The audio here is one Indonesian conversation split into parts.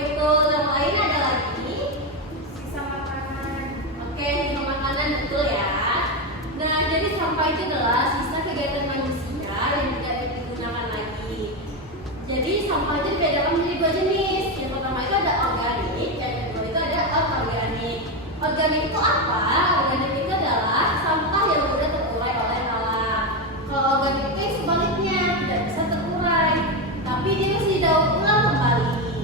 betul. Yang lain ada lagi? Sisa makanan. Oke, sisa makanan betul ya. Nah, jadi sampah itu adalah sisa kegiatan manusia yang tidak digunakan lagi. Jadi sampah itu dibedakan menjadi dua jenis. Yang pertama itu ada organik, yang kedua itu ada anorganik. Organik itu apa? Organik itu adalah sampah yang mudah terurai oleh alam. Kalau organik itu yang sebaliknya, tidak bisa terurai, tapi dia harus didaur ulang kembali.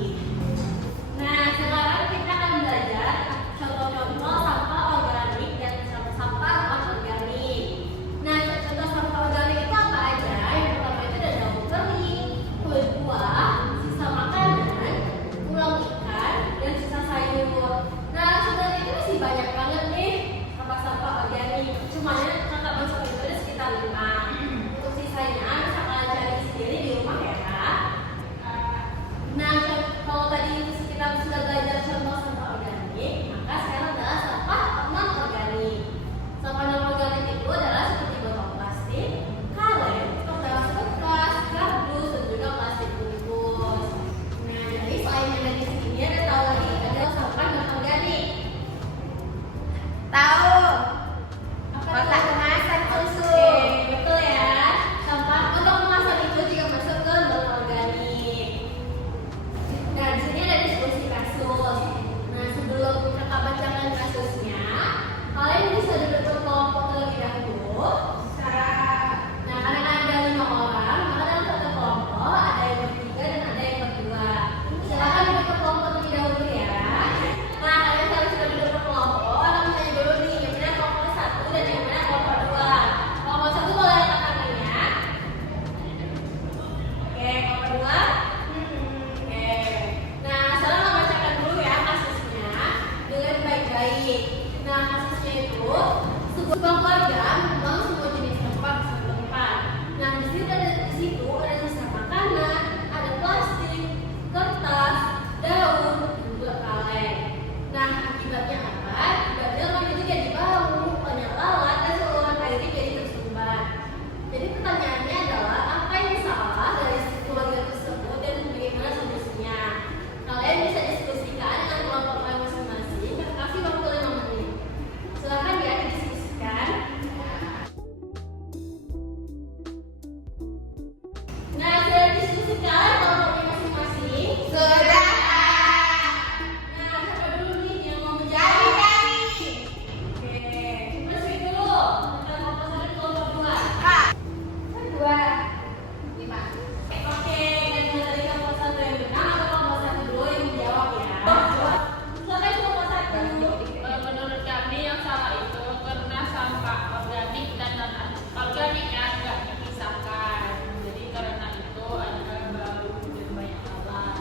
Nah, sekarang kita akan belajar contoh-contoh sampah organik dan sampah anorganik. Nah, contoh sampah organik itu apa aja? Yang pertama itu ada daun kering, kulit buah, sisa makanan, tulang ikan, dan sisa sayur. Nah, sebenarnya itu masih banyak banget nih sampah-sampah organik. Cuma kakak masuk itu ada sekitar 5. Untuk sisanya bisa kalian cari sendiri di rumah ya, Kak. Nah, kalau tadi kita sudah belajar contoh sampah organik, maka sekarang adalah sampah non organik. Sampah non organik itu adalah seperti botol plastik, kaleng, kertas bekas, kardus, dan juga plastik bungkus. Nah, jadi selain yang ada di sini ada tahu lagi ada sampah non organik. Tahu. Apa Kotak tuh? kemasan susu. Oke, betul ya. Sampah kotak kemasan itu juga masuk ke non organik. Nah, di sini ada diskusi kasus. Nah, sebelum kakak bacakan kasusnya, kalian bisa duduk berkelompok terlebih dahulu. Nah, karena ada 5 orang, maka dalam satu kelompok ada yang bertiga dan ada yang berdua. Silakan duduk berkelompok terlebih dahulu ya. Nah, kalian kalau sudah duduk berkelompok, akan tanya dulu nih, yang mana kelompok 1 dan yang mana kelompok 2. Kelompok 1 boleh angkat tangannya. Oke, kelompok 2. Oke. Nah, sekarang kita bacakan dulu ya kasusnya dengan baik-baik. Nah, kasusnya itu sebuah keluarga membuang semua jenis sampah ke satu tempat. Nah, di situ ada sisa makanan, ada plastik, kertas, daun, dan juga kaleng. Nah, akibatnya apa? Akibatnya rumah itu jadi bau, banyak lalat, dan saluran airnya jadi tersumbat. Jadi pertanyaannya adalah apa yang salah dari keluarga tersebut dan bagaimana solusinya? Kalian bisa diskusikan dengan kelompok kalian masing-masing. Kasih waktu 5 menit. Silakan ya didiskusikan. Nah, sudah diskusikan kelompoknya masing-masing. Sudah. Nah, siapa dulu nih yang mau menjawab? Dari. Oke, coba sih dulu. Kita kelompok 1 kelompok 2. Kak. 2. 5. Oke, dan dari kelompok 1 yang benar atau kelompok 1 dulu yang menjawab ya? Silakan kelompok 1. Menurut kami yang salah itu karena sampah organik dan non organiknya nggak dipisahkan. Jadi karena itu ada bau dan banyak lalat.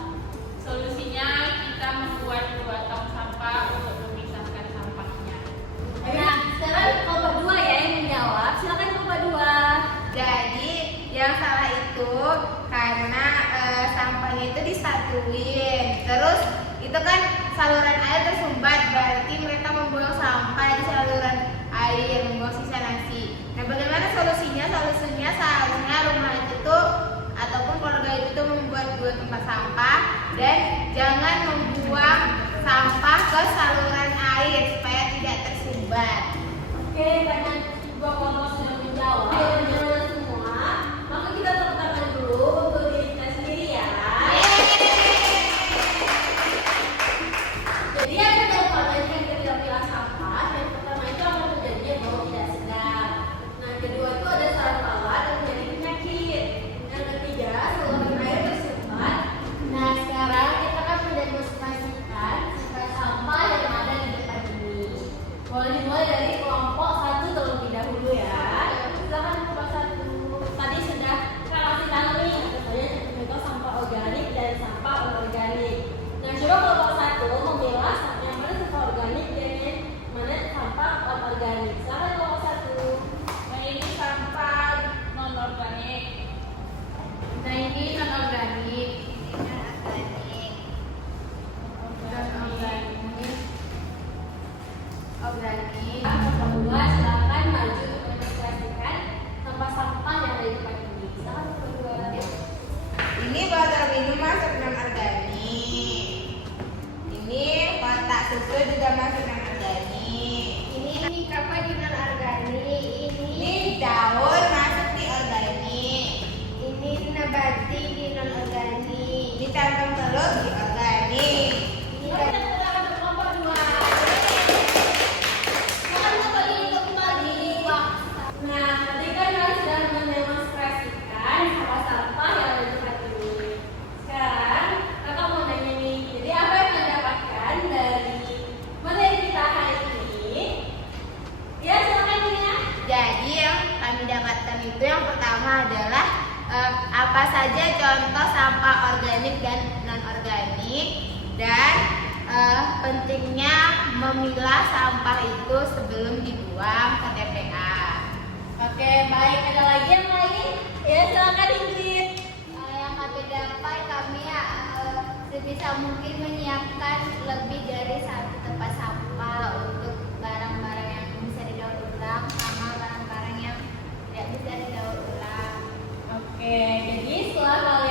Solusinya kita membuat 2 tong sampah untuk memisahkan sampahnya. Nah, sekarang kelompok 2 ya yang menjawab. Silakan kelompok 2. Jadi yang salah itu karena sampahnya itu disatuin. Terus itu kan saluran air tersumbat, berarti mereka membuang sampah di saluran air, membuang sisa nasi. Nah, bagaimana solusinya? Solusinya seharusnya rumah itu tuh ataupun keluarga itu tuh membuat 2 tempat sampah dan jangan membuang sampah ke saluran air supaya tidak tersumbat. Oke, karena dua kelompok sudah menjawab. Menjawab semua. Maka kita tepuk tangan dulu untuk diri kita sendiri ya. Jadi ada dua hal yang kita tidak pilih sampah. Yang pertama itu akan terjadinya bau tidak sedap. Nah, kedua itu ada sarang lalat dan menjadi penyakit. Yang ketiga, saluran air tersumbat. Nah, sekarang kita akan mendemonstrasikan susu juga masuk non-organik. Ini kapan di non-organik? Ini daun masuk di organik. Ini nabati di non-organik. Ini kantong telur di organik. Ini Oke, kita akan berkelompok dua. Silakan kembali untuk kembali. Nah, tadi kan kalian sudah mendemonstrasikan sampah-sampah yang ada di tempat ini. Sekarang kakak mau nanya nih, jadi apa yang kalian dapatkan dari materi kita hari ini? Ya, silakan Nina. Jadi yang kami dapatkan itu yang pertama adalah apa saja contoh sampah organik dan non-organik, dan pentingnya memilah sampah itu sebelum dibuang ke TPA. Oke, baik. Ada lagi yang lain? Ya, silakan Ingrid. yang kami dapat, kami sebisa mungkin menyiapkan lebih dari satu tempat sampah untuk barang-barang yang bisa didaur ulang sama barang-barang yang tidak bisa didaur ulang. Oke, jadi setelah kalian